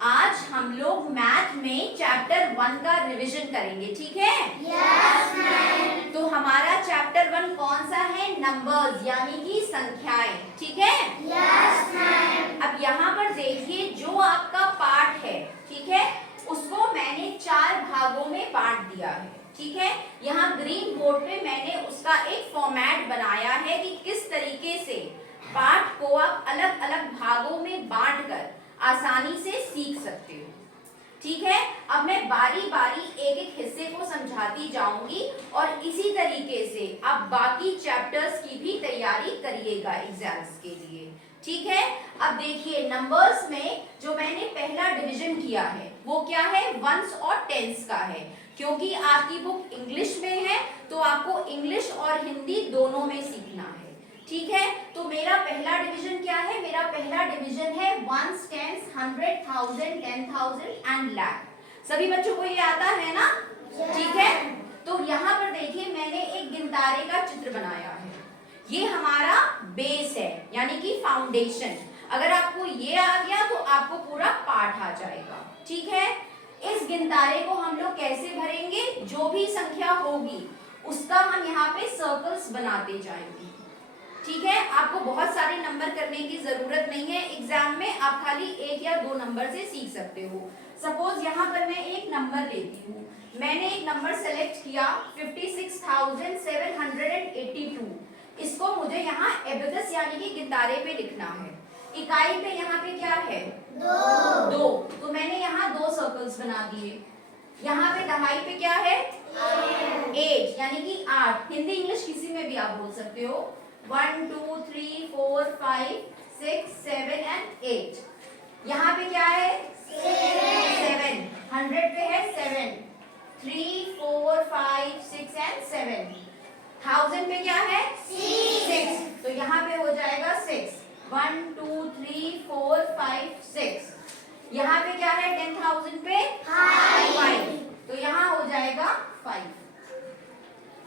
आज हम लोग मैथ में चैप्टर 1 का रिवीजन करेंगे, ठीक है? Yes ma'am. तो हमारा चैप्टर 1 कौन सा है? नंबर्स यानी कि संख्याएं, ठीक है? Yes ma'am. अब यहाँ पर देखिए जो आपका पाठ है, ठीक है, उसको मैंने 4 भागों में बांट दिया है, ठीक है? यहाँ ग्रीन बोर्ड पे मैंने उसका एक फॉर्मेट बनाया है कि किस तरीके से पाठ को आप अलग अलग भागों में बांटकर आसानी से सीख सकते हो, ठीक है? अब मैं बारी बारी एक एक हिस्से को समझाती जाऊंगी और इसी तरीके से आप बाकी चैप्टर्स की भी तैयारी करिएगा एग्जाम्स के लिए, ठीक है? अब देखिए नंबर्स में जो मैंने पहला डिवीजन किया है वो क्या है? वंस और टेंस का है। क्योंकि आपकी बुक इंग्लिश में है तो आपको इंग्लिश और हिंदी दोनों में सीखना है, ठीक है? तो मेरा पहला डिवीजन क्या है? मेरा पहला डिवीजन है वंस, टेंस, 100, 1000, 10,000 एंड लाख। सभी बच्चों को ये आता है ना? ठीक है? तो यहाँ पर देखिए मैंने एक गिनतारे का चित्र बनाया है। ये हमारा बेस है यानी कि फाउंडेशन। अगर आपको ये आ गया तो आपको पूरा पाठ आ जाएगा, ठीक है? इस गिनतारे को हम लोग कैसे भरेंगे? जो भी संख्या होगी उसका हम यहाँ पे सर्कल्स बनाते जाएंगे, ठीक है? आपको बहुत सारे नंबर करने की जरूरत नहीं है एग्जाम में, आप खाली 1 या 2 नंबर से सीख सकते हो। सपोज यहाँ पर मैं एक नंबर लेती हूँ, मैंने एक नंबर सेलेक्ट किया 56,782। इसको मुझे यहाँ एबेकस यानी कि गिनतारे पे लिखना है। इकाई पे यहाँ पे क्या है? 2। तो मैंने यहाँ 2 सर्कल्स बना दिए। यहाँ पे दहाई पे क्या है? 8 यानी कि 8। हिंदी इंग्लिश किसी में भी आप बोल सकते हो। 1 2 3 4 5 6 7 एंड 8। यहाँ पे क्या है? 7। 100 पे है 7। 3 4 5 6 एंड 7। 1000 पे क्या है? 6। तो यहाँ पे हो जाएगा 6। 1 2 3 4 5 6। यहाँ पे क्या है? 10,000 पे 5। तो यहाँ हो जाएगा 5।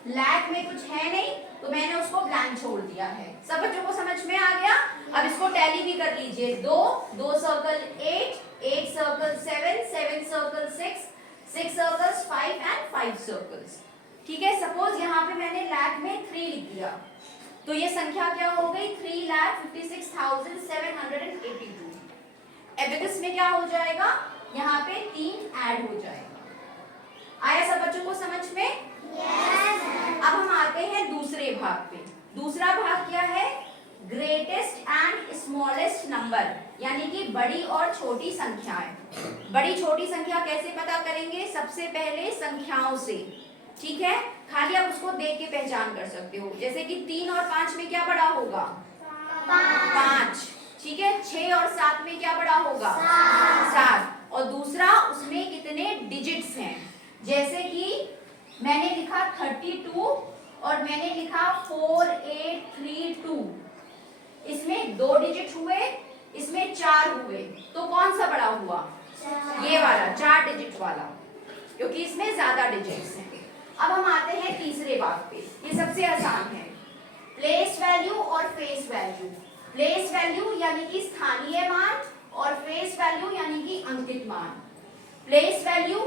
लैख में कुछ है नहीं तो मैंने उसको ब्लैंक छोड़ दिया है। सब बच्चों को समझ में आ गया? अब इसको टैली भी कर लीजिए। 2 circle 8 circle 7 circle 6 circles 5 and 5 circles, ठीक है? सपोज यहाँ पे मैंने लैख में 3 लिख दिया तो ये संख्या क्या हो गई? 3,56,782। एबेकस में क्या हो जाएगा? यहाँ पे 3 ऐड हो जाएगा। आया सब बच्चों को समझ में? यस। अब हम आते हैं दूसरे भाग पे। दूसरा भाग क्या है? ग्रेटेस्ट एंड स्मॉलेस्ट नंबर यानी कि बड़ी और छोटी संख्याएं। बड़ी छोटी संख्या कैसे पता करेंगे? सबसे पहले संख्याओं से, ठीक है? खाली आप उसको देख के पहचान कर सकते हो। जैसे कि 3 और 5 में क्या बड़ा होगा? 5, ठीक है? 6 और 7 में क्या बड़ा होगा? 7। और दूसरा उसमें कितने डिजिट्स हैं? जैसे कि मैंने लिखा 32 और मैंने लिखा 4832। इसमें 2 डिजिट हुए, इसमें 4 हुए, तो कौन सा बड़ा हुआ? ये वाला 4 डिजिट वाला, क्योंकि इसमें ज्यादा डिजिट्स हैं। अब हम आते हैं तीसरे भाग पे। ये सबसे आसान है। प्लेस वैल्यू और फेस वैल्यू। प्लेस वैल्यू यानी कि स्थानीय मान और फेस वैल्यू यानी कि अंकित मान। प्लेस वैल्यू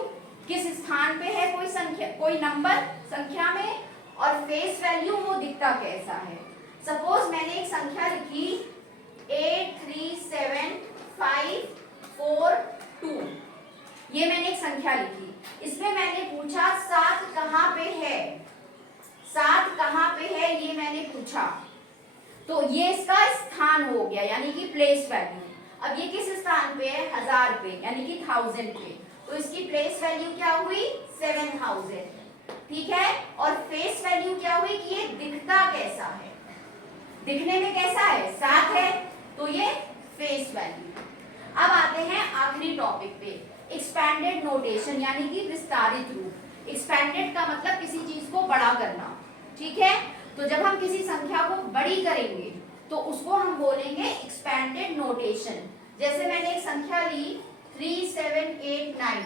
किस स्थान पे है कोई संख्या, कोई नंबर संख्या में, और फेस वैल्यू वो दिखता कैसा है। सपोज मैंने एक संख्या लिखी 837542। ये मैंने एक संख्या लिखी। इसमें मैंने पूछा 7 कहाँ पे है? 7 कहाँ पे है ये मैंने पूछा, तो ये इसका स्थान हो गया यानी कि प्लेस वैल्यू। अब ये किस स्थान पे है? 1000 पे यानी कि 1000 पे, तो इसकी प्लेस वैल्यू क्या हुई? 7000, ठीक है? और फेस वैल्यू क्या हुई कि ये दिखता कैसा है? दिखने में कैसा है? 7 है, तो ये फेस वैल्यू। अब आते हैं आखिरी टॉपिक पे, एक्सपेंडेड नोटेशन यानी कि विस्तारित रूप। एक्सपेंडेड का मतलब किसी चीज को बड़ा करना, ठीक है? तो जब हम किसी संख्या को बड़ी करेंगे तो उसको हम बोलेंगे एक्सपेंडेड नोटेशन। जैसे मैंने एक संख्या ली 3789,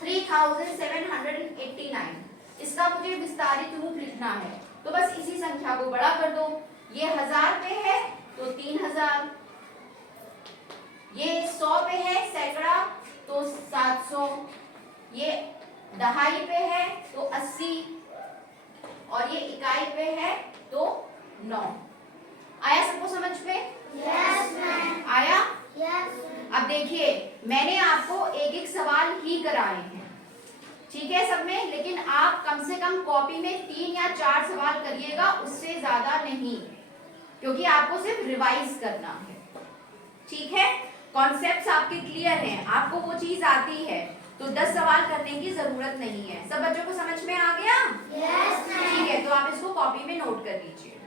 3789, इसका मुझे विस्तारित रूप लिखना है तो बस इसी संख्या को बड़ा कर दो। ये 1000 पे है तो 3000, ये 100 पे है सैकड़ा दहाई पे है तो 80 और ये इकाई पे है तो 9। आया सबको समझ पे? Yes, ma'am. आया? Yes. अब देखिए मैंने आपको एक एक सवाल ही कराए हैं, ठीक है सब में, लेकिन आप कम से कम कॉपी में 3 या 4 सवाल करिएगा, उससे ज्यादा नहीं, क्योंकि आपको सिर्फ रिवाइज करना है, ठीक है। कॉन्सेप्ट्स आपके क्लियर हैं, आपको वो चीज आती है, तो 10 सवाल करने की जरूरत नहीं है। सब बच्चों को समझ में आ गया? Yes, ma'am. ठीक है, तो आप इसको कॉपी में नोट कर लीजिए।